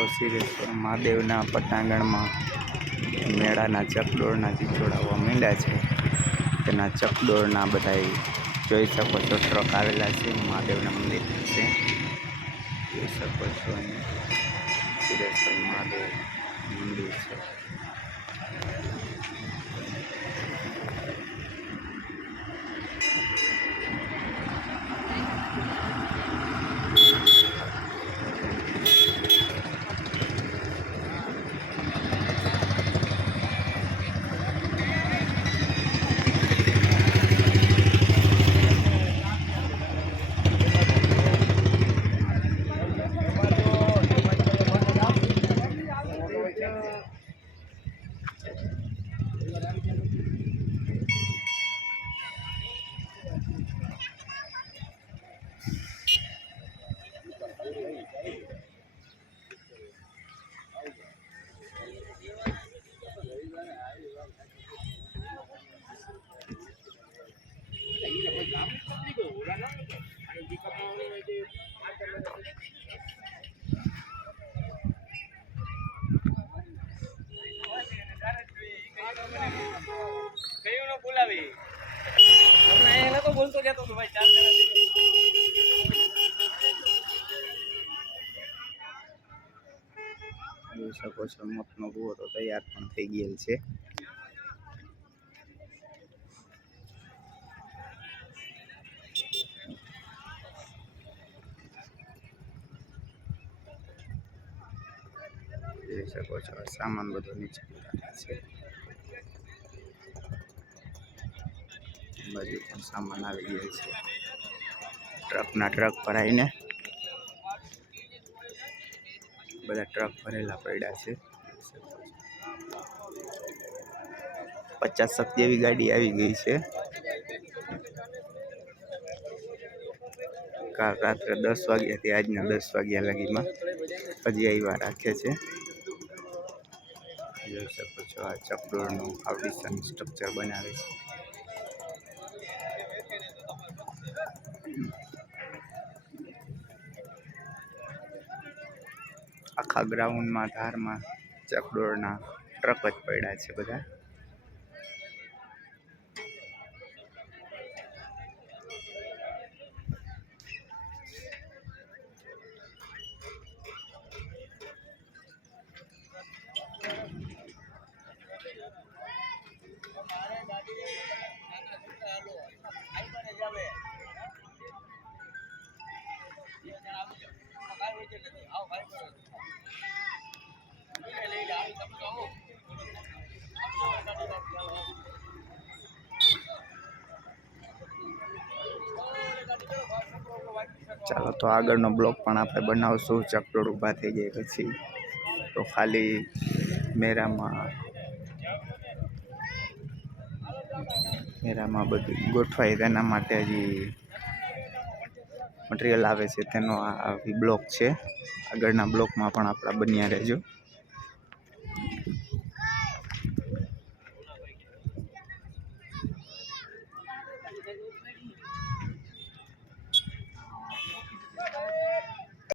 તો સિરેશ્વર મહાદેવના પટાંગણમાં મેળાના ચકડોળના ચીચોડાવવા માંડ્યા છે. તેના ચકડોળના બધા જોઈ શકો છો. ટ્રક આવેલા છે. મહાદેવના મંદિર છે. જોઈ શકો છો સિરેશ્વર મહાદેવ મંદિર છે. જોઈ શકો છો મોતનો કૂવો તો તૈયાર પણ થઈ ગયેલ છે. જોઈ શકો છો સામાન બધો નીચે છે. બાજુ પણ સામાન આવી ગયેલ છે. ટ્રકના ટ્રક ભરાઈને બધા ટ્રક ભરેલા પડ્યા છે. 50 જેવી ગાડી આવી ગઈ છે. કાલ રાત્રે 10 વાગ્યાથી આજના 10 વાગ્યા લગીમાં હજી આવ્યા રાખે છે. જોઈ શકો છો આ ચકડોળનું ફાઉન્ડેશન સ્ટ્રક્ચર બનાવે છે. આખા ગ્રાઉન્ડમાં ધારમાં ચકડોળના ટ્રક જ પડ્યા છે બધા. ચાલો તો આગળનો બ્લોક પણ આપણે બનાવશું. ચકડોળ ઊભા થઈ જાય પછી તો ખાલી મેરામાં બધું ગોઠવાય તેના માટે હજી મટીરિયલ આવે છે. તેનો આ બ્લોક છે. આગળના બ્લોકમાં પણ આપણા બન્યા રહેજો.